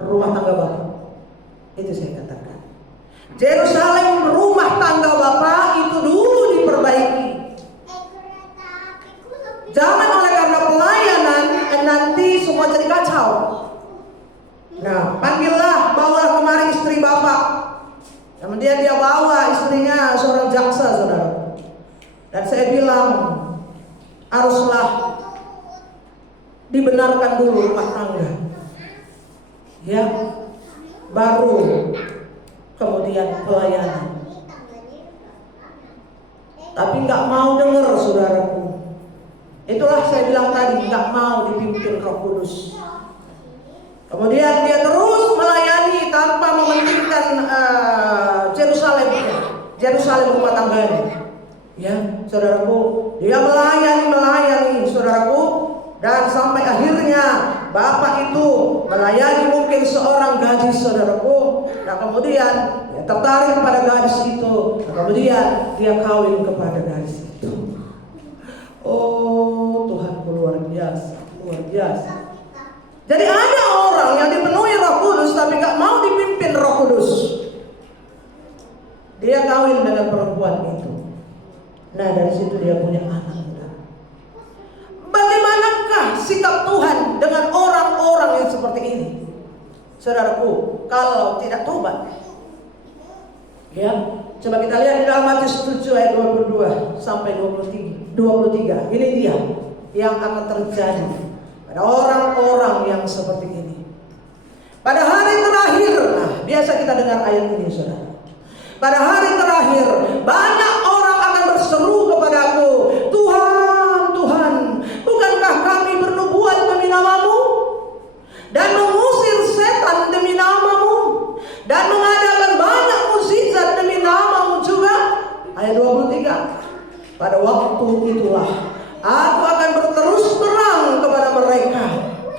rumah tangga Bapak. Itu saya katakan, Yerusalem rumah tangga Bapak itu dulu diperbaiki. Jangan oleh karena pelayanan nanti semua jadi kacau. Nah, panggillah, bawa kemari istri Bapak. Kemudian dia bawa istrinya seorang jaksa, saudara. Dan saya bilang, haruslah dibenarkan dulu rumah tangga, ya, baru kemudian pelayanan. Tapi nggak mau dengar, saudaraku. Itulah saya bilang tadi, nggak mau dipimpin Roh Kudus. Kemudian dia terus melayani tanpa mementingkan Yerusalem rumah tangganya. Ya, saudaraku, dia melayani, saudaraku, dan sampai akhirnya Bapak itu melayani mungkin seorang gadis, saudaraku. Nah kemudian dia tertarik pada gadis itu. Nah, kemudian dia kawin kepada gadis itu. Oh Tuhanku, luar biasa, luar biasa. Jadi ada orang yang dipenuhi Roh Kudus tapi gak mau dipimpin Roh Kudus. Dia kawin dengan perempuan itu. Nah dari situ dia punya anak. Bagaimanakah sikap Tuhan dengan orang-orang yang seperti ini? Saudaraku, kalau tidak tobat. Ya, coba kita lihat di dalam Matius 7 ayat 22 sampai 23. Ini dia yang akan terjadi pada orang-orang yang seperti ini. Pada hari terakhir, nah biasa kita dengar ayat ini, saudara. Pada hari terakhir, banyak orang akan berseru kepadaku, Tuhan, Tuhan, bukankah kami bernubuat demi namamu? Dan mengusir setan demi namamu? Dan mengadakan banyak mukjizat demi namamu juga? Ayat 23. Pada waktu itulah aku akan berterus terang kepada mereka,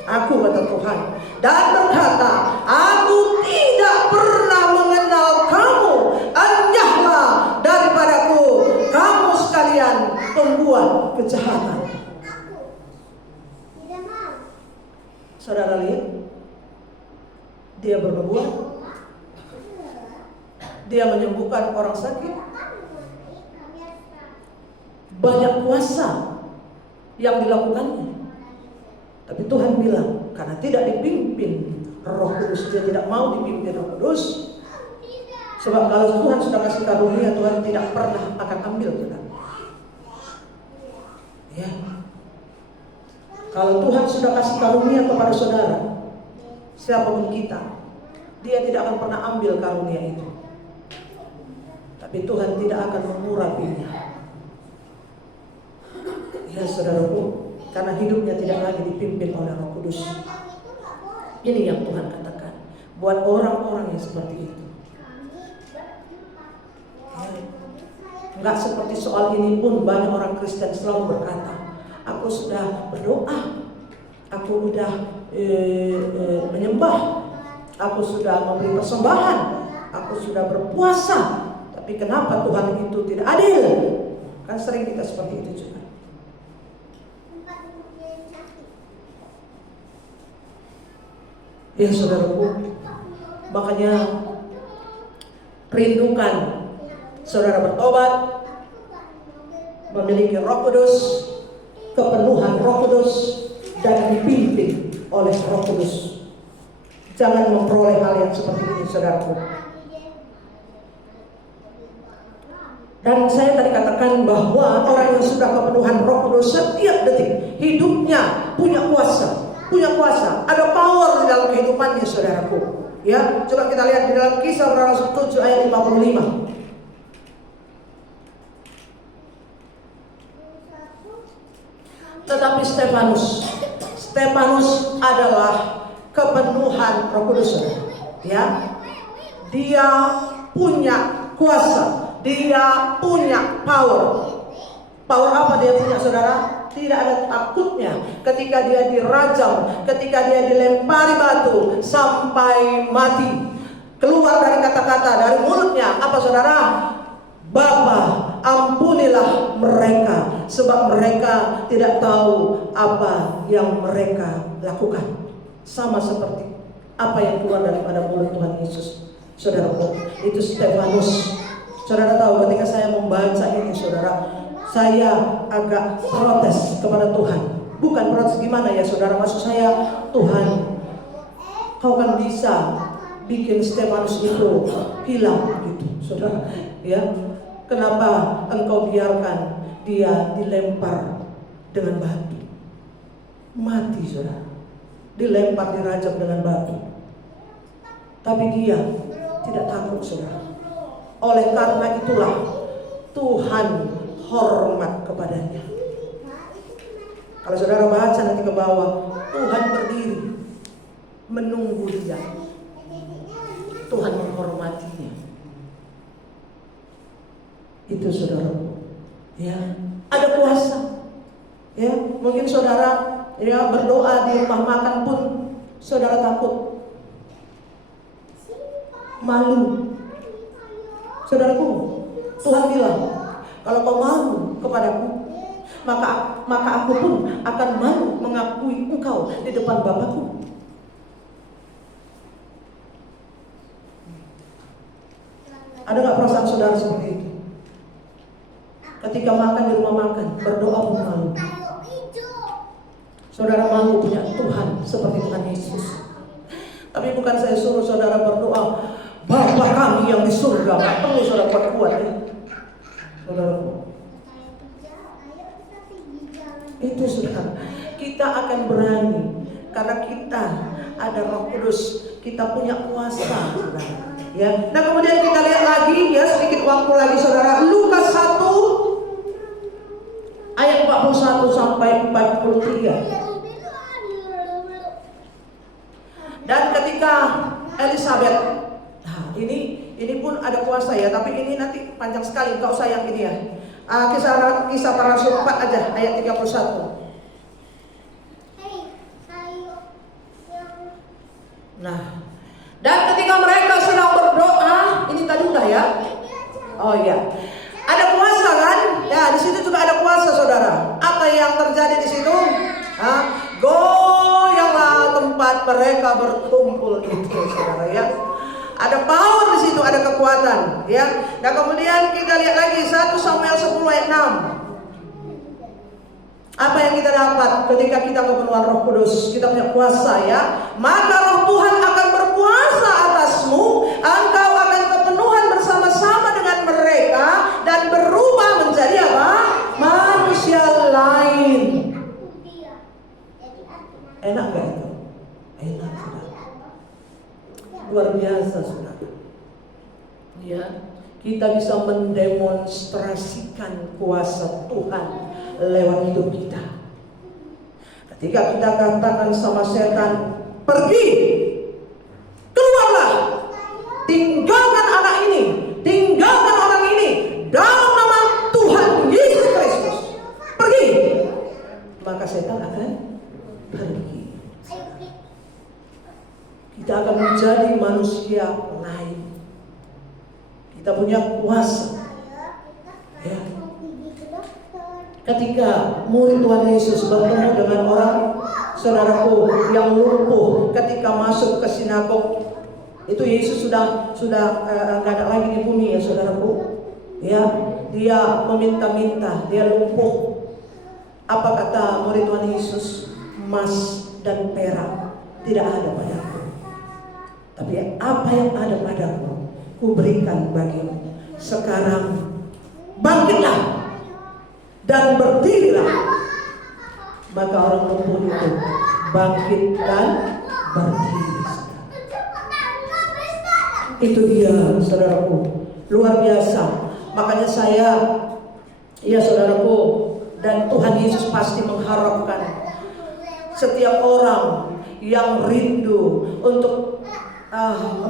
aku kata Tuhan, dan berkata, aku tidak pernah mengenal kamu, enyahlah daripadaku, kamu sekalian pembuat kejahatan. Saudara lihat, dia bernubuat, dia menyembuhkan orang sakit, banyak kuasa yang dilakukannya. Tapi Tuhan bilang, karena tidak dipimpin Roh Kudus, dia tidak mau dipimpin Roh Kudus. Sebab kalau Tuhan sudah kasih karunia, Tuhan tidak pernah akan ambil kita. Ya. Kalau Tuhan sudah kasih karunia kepada saudara, siapapun kita, dia tidak akan pernah ambil karunia itu. Tapi Tuhan tidak akan mengurapinya. Ya saudaraku, karena hidupnya tidak lagi dipimpin oleh Roh Kudus. Ini yang Tuhan katakan buat orang-orang yang seperti itu. Ya. Enggak seperti soal ini pun banyak orang Kristen selalu berkata, aku sudah berdoa, Aku udah menyembah, aku sudah memberi persembahan, aku sudah berpuasa, tapi kenapa Tuhan itu tidak adil? Kan sering kita seperti itu juga. Ya saudaraku, makanya rindukan saudara bertobat, memiliki Roh Kudus, kepenuhan Roh Kudus, dan dipimpin oleh Roh Kudus. Jangan memperoleh hal yang seperti ini, saudaraku. Dan saya tadi katakan bahwa orang yang sudah kepenuhan Roh Kudus setiap detik hidupnya punya kuasa. Ada power di dalam kehidupannya, saudaraku. Ya, coba kita lihat di dalam Kisah Para Rasul 7 ayat 55. Tetapi Stefanus adalah kepenuhan Roh Kudus, ya. Dia punya kuasa, dia punya power. Power apa dia punya, saudara? Tidak ada takutnya ketika dia dirajam, ketika dia dilempari batu sampai mati. Keluar dari kata-kata dari mulutnya apa, saudara? Bapa, ampunilah mereka, sebab mereka tidak tahu apa yang mereka lakukan. Sama seperti apa yang keluar daripada mulut Tuhan Yesus. Saudara, itu Stefanus. Saudara tahu, ketika saya membaca ini, saudara, saya agak protes kepada Tuhan. Bukan protes gimana ya, saudara, maksud saya, Tuhan, kau kan bisa bikin Stefanus itu hilang gitu, saudara, ya. Kenapa engkau biarkan dia dilempar dengan batu? Mati, saudara. Dilempar, dirajam dengan batu. Tapi dia tidak takut, saudara. Oleh karena itulah Tuhan hormat kepadanya. Kalau saudara baca nanti ke bawah, Tuhan berdiri menunggu dia. Tuhan menghormatinya. Itu saudara, ya, ada kuasa. Ya, mungkin saudara ya berdoa di rumah makan pun saudara takut, malu. Saudaraku, Tuhan bilang, kalau kau malu kepadaku, maka aku pun akan malu mengakui engkau di depan Bapakku. Ada nggak perasaan saudara seperti itu? Ketika makan di rumah makan, berdoa pun malu. Saudara malu punya Tuhan seperti Tuhan Yesus. Tapi bukan saya suruh saudara berdoa, Bapa kami yang di surga. Nggak perlu saudara kuat ya, saudara. Itu saudara, kita akan berani karena kita ada Roh Kudus, kita punya kuasa, saudara. Ya. Nah kemudian kita lihat lagi ya, sedikit waktu lagi saudara, Lukas 1 ayat 41 sampai 43. Dan ketika Elizabeth, nah ini pun ada kuasa ya, tapi ini nanti panjang sekali, enggak usah yang ini ya. Kisah Para Rasul 4 aja ayat 31. Nah, dan ketika mereka sedang berdoa, ini tadi udah ya. Oh iya. Ada kuasa kan? Ya, di situ juga ada kuasa, saudara. Apa yang terjadi di situ? Goyanglah tempat mereka berkumpul itu, saudara ya. Ada power di situ, ada kekuatan, ya. Dan kemudian kita lihat lagi 1 Samuel 10 ayat 6. Apa yang kita dapat ketika kita kepenuhan Roh Kudus? Kita punya kuasa ya. Maka Roh Tuhan akan berkuasa atasmu. Engkau akan kepenuhan bersama-sama dengan mereka dan berubah menjadi apa? Manusia lain. Enak gak itu? Enak, saudara. Luar biasa, saudara. Ya, kita bisa mendemonstrasikan kuasa Tuhan lewat hidup kita. Ketika kita katakan sama setan, pergi, keluarlah, tinggalkan anak ini, tinggalkan orang ini, dalam nama Tuhan Yesus Kristus, pergi, maka setan akan pergi. kita akan menjadi manusia lain. Kita punya kuasa. Ya. Ketika murid Tuhan Yesus bertemu dengan orang, saudaraku, yang lumpuh ketika masuk ke sinagog, itu Yesus sudah nggak ada lagi di bumi ya saudaraku. Ya, dia meminta-minta, dia lumpuh. Apa kata murid Tuhan Yesus? Emas dan perak tidak ada padaku, tapi apa yang ada padaku, ku berikan bagimu. Sekarang bangkitlah dan berdirilah. Maka orang lumpuh itu bangkit dan berdiri. Itu dia saudaraku, luar biasa. Makanya saya, ya saudaraku, dan Tuhan Yesus pasti mengharapkan setiap orang yang rindu untuk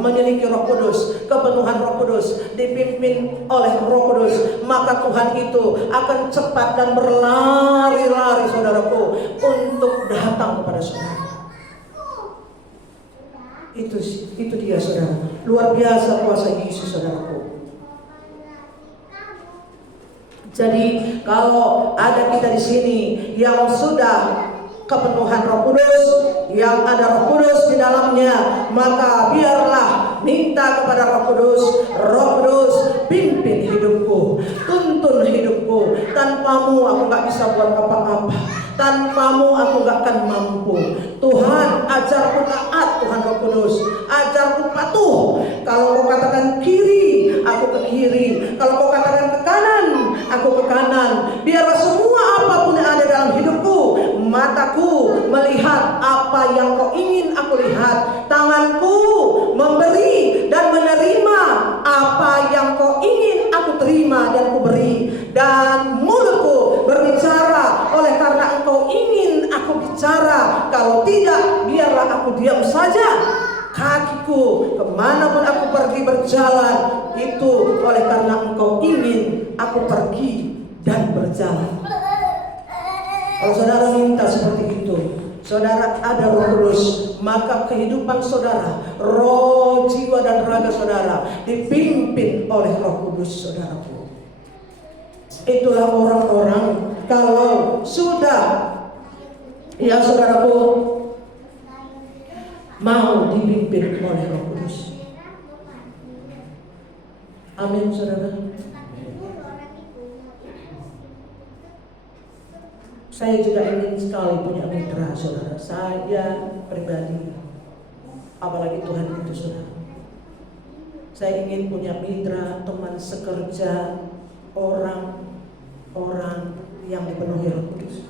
memiliki Roh Kudus, kepenuhan Roh Kudus, dipimpin oleh Roh Kudus, maka Tuhan itu akan cepat dan berlari-lari saudaraku untuk datang kepada saudara. Itu dia saudara, luar biasa kuasa Yesus saudaraku. Jadi kalau ada kita di sini yang sudah kepenuhan Roh Kudus, yang ada Roh Kudus di dalamnya, maka biarlah minta kepada Roh Kudus. Roh Kudus, pimpin hidupku, tuntun hidupku. Tanpamu aku gak bisa buat apa-apa. Tanpamu aku gak akan mampu. Tuhan, ajarku taat. Tuhan Roh Kudus, ajarku patuh. Kalau kau katakan kiri, aku ke kiri. Kalau kau katakan ke kanan, aku ke kanan. Biarlah semua apapun yang ada dalam hidupku, mataku melihat apa yang kau ingin aku lihat, tanganku memberi dan menerima apa yang kau ingin aku terima dan ku beri, dan mulutku berbicara oleh karena engkau ingin aku bicara. Kalau tidak, biarlah aku diam saja. Kakiku kemanapun aku pergi berjalan, itu oleh karena engkau ingin aku pergi dan berjalan. Kalau saudara minta seperti itu, saudara ada Roh Kudus, maka kehidupan saudara, roh, jiwa dan raga saudara dipimpin oleh Roh Kudus saudaraku. Itulah orang-orang kalau sudah, ya saudaraku, mau dipimpin oleh Roh Kudus. Amin saudara. Saya juga ingin sekali punya mitra saudara. Saya pribadi, apalagi Tuhan itu saudara, saya ingin punya mitra, teman sekerja, orang-orang yang dipenuhi Roh Kudus.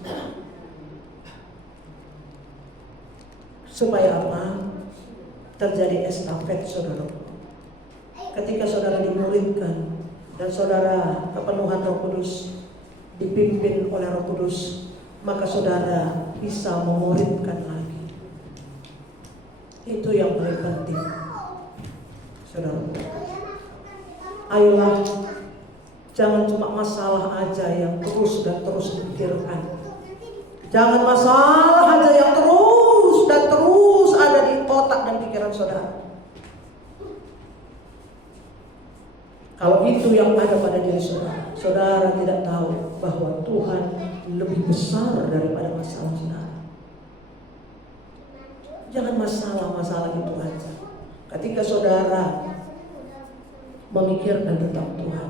Supaya apa? Terjadi estafet saudara. Ketika saudara dimuridkan dan saudara kepenuhan Roh Kudus, dipimpin oleh Roh Kudus, maka saudara bisa memuridkan lagi. Itu yang paling penting saudara. Ayolah, jangan cuma masalah aja yang terus dan terus dipikirkan. Jangan masalah aja yang terus dan terus ada di otak dan pikiran saudara. Kalau itu yang ada pada diri saudara, saudara tidak tahu bahwa Tuhan lebih besar daripada masalah saudara. Jangan masalah-masalah itu aja. Ketika saudara memikirkan tentang Tuhan,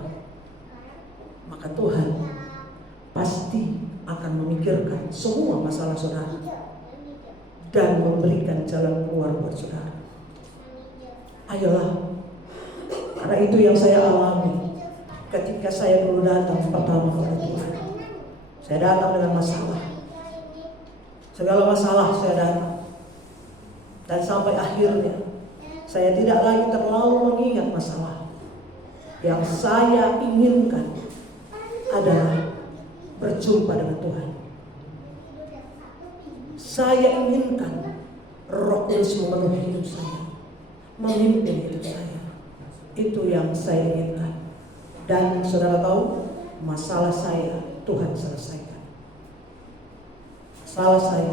maka Tuhan pasti akan memikirkan semua masalah saudara dan memberikan jalan keluar buat saudara. Ayolah, karena itu yang saya alami ketika saya dulu datang pertama kepada Tuhan. Saya datang dengan masalah, segala masalah saya datang, dan sampai akhirnya saya tidak lagi terlalu mengingat masalah. Yang saya inginkan adalah berjumpa dengan Tuhan. Saya inginkan Roh Kudus memenuhi hidup saya, memimpin hidup saya. Itu yang saya inginkan. Dan saudara tahu, masalah saya Tuhan selesaikan. Masalah saya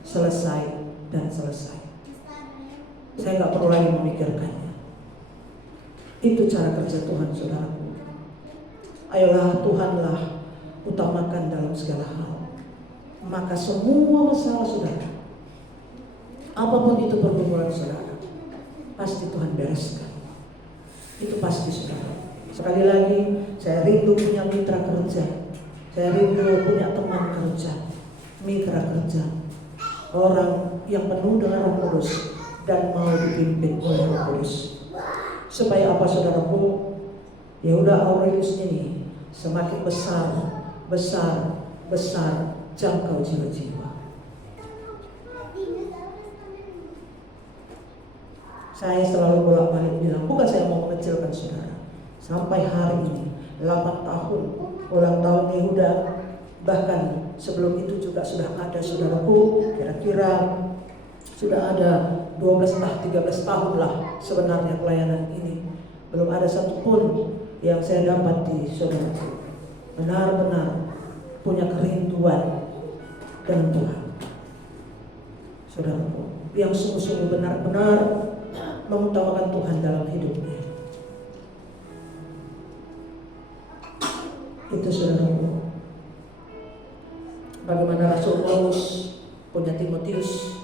selesai, dan selesai. Saya nggak perlu lagi memikirkannya. Itu cara kerja Tuhan, saudaraku. Ayolah, Tuhanlah utamakan dalam segala hal. Maka semua masalah saudara, apapun itu pergumulan saudara, pasti Tuhan bereskan. Itu pasti saudara. Sekali lagi, saya rindu punya mitra kerja. Saya rindu punya teman kerja, mitra kerja, orang yang penuh dengan Roh Kudus dan mau dipimpin oleh Roh Kudus. Supaya apa saudaraku? Yehuda Aurelius ini semakin besar jangkau jiwa-jiwa. Saya selalu bolak-balik bilang, bukan saya mau mengecilkan saudara. Sampai hari ini 8 tahun ulang tahun Yehuda, bahkan sebelum itu juga sudah ada saudaraku, kira-kira sudah ada 13 tahun lah sebenarnya pelayanan ini. Belum ada satupun yang saya dapat di saudaraku benar-benar punya kerinduan dengan Tuhan. Saudaraku, yang sungguh-sungguh benar-benar mengutamakan Tuhan dalam hidupnya. Itu saudaraku. Bagaimana Rasul Paulus punya Timotius,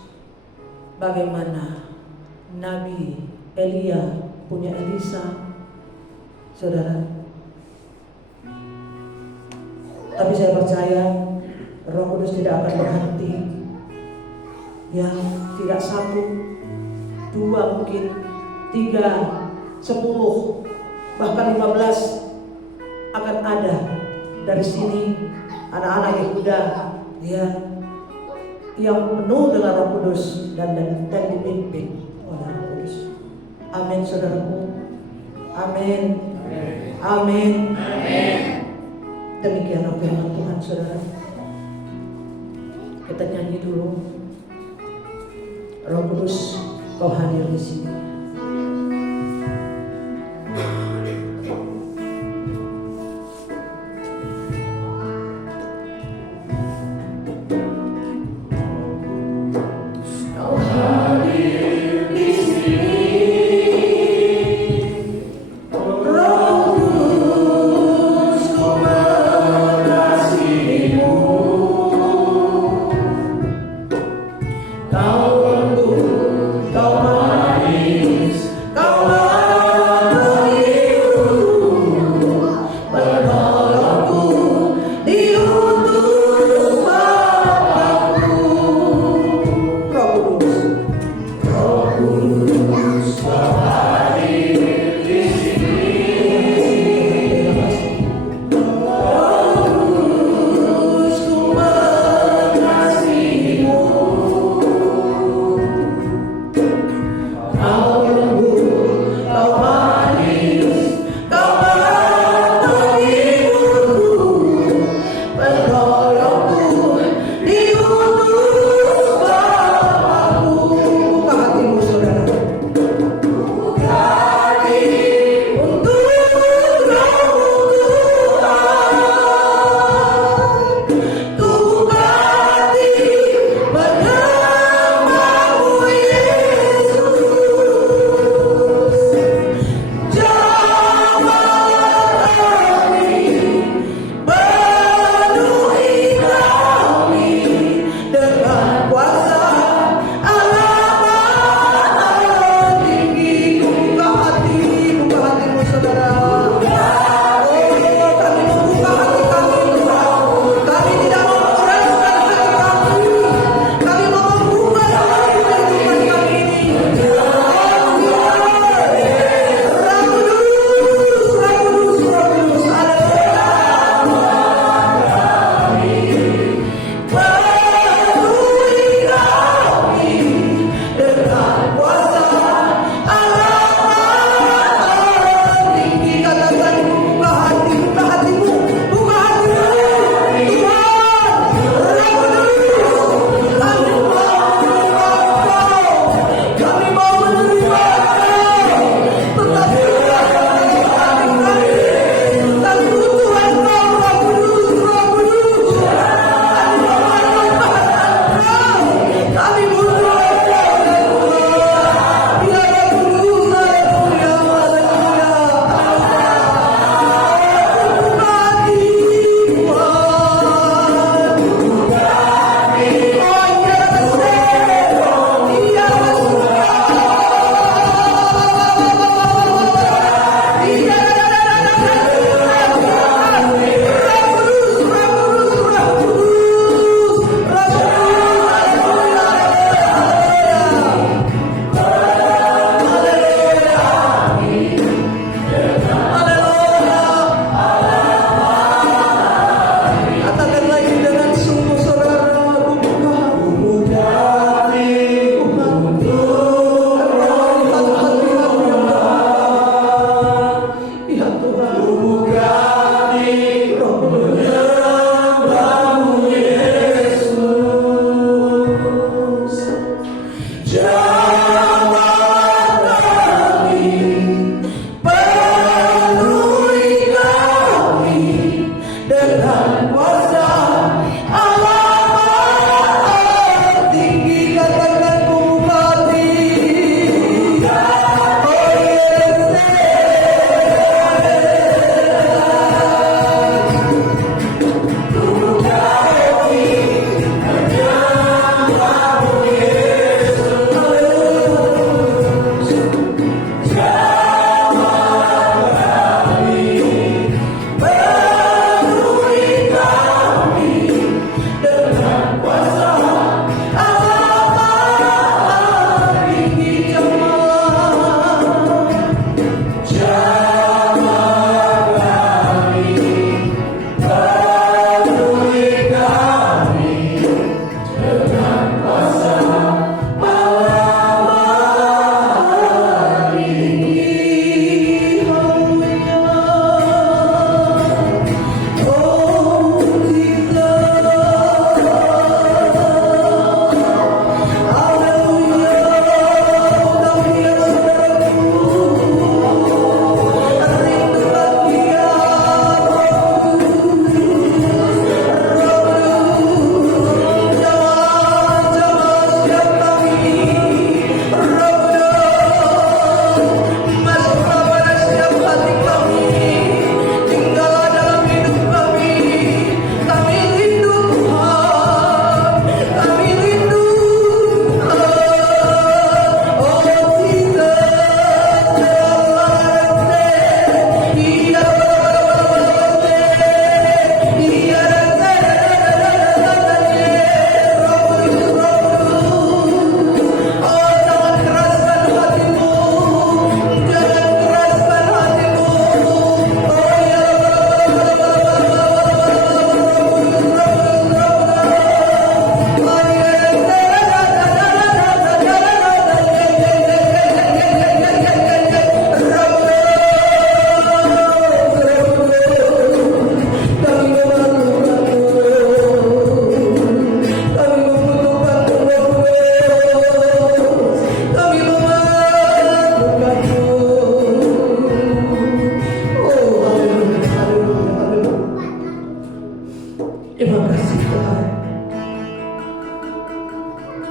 bagaimana Nabi Elia punya Elisa, saudara. Tapi saya percaya Roh Kudus tidak akan berhenti. Ya, tidak 1, 2, mungkin 3, 10, bahkan 15 akan ada dari sini anak-anak Yehuda, ya, yang penuh dengan Roh Kudus dan dipimpin oleh Roh Kudus. Amin, saudaraku. Amin. Amin. Demikian firman Tuhan, saudara. Kita nyanyi dulu. Roh Kudus, Kau hadir di sini. Saudara.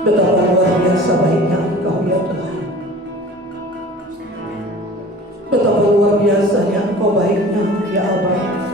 Betapa luar biasa baiknya Engkau ya Tuhan. Betapa luar biasanya Engkau baiknya ya Allah.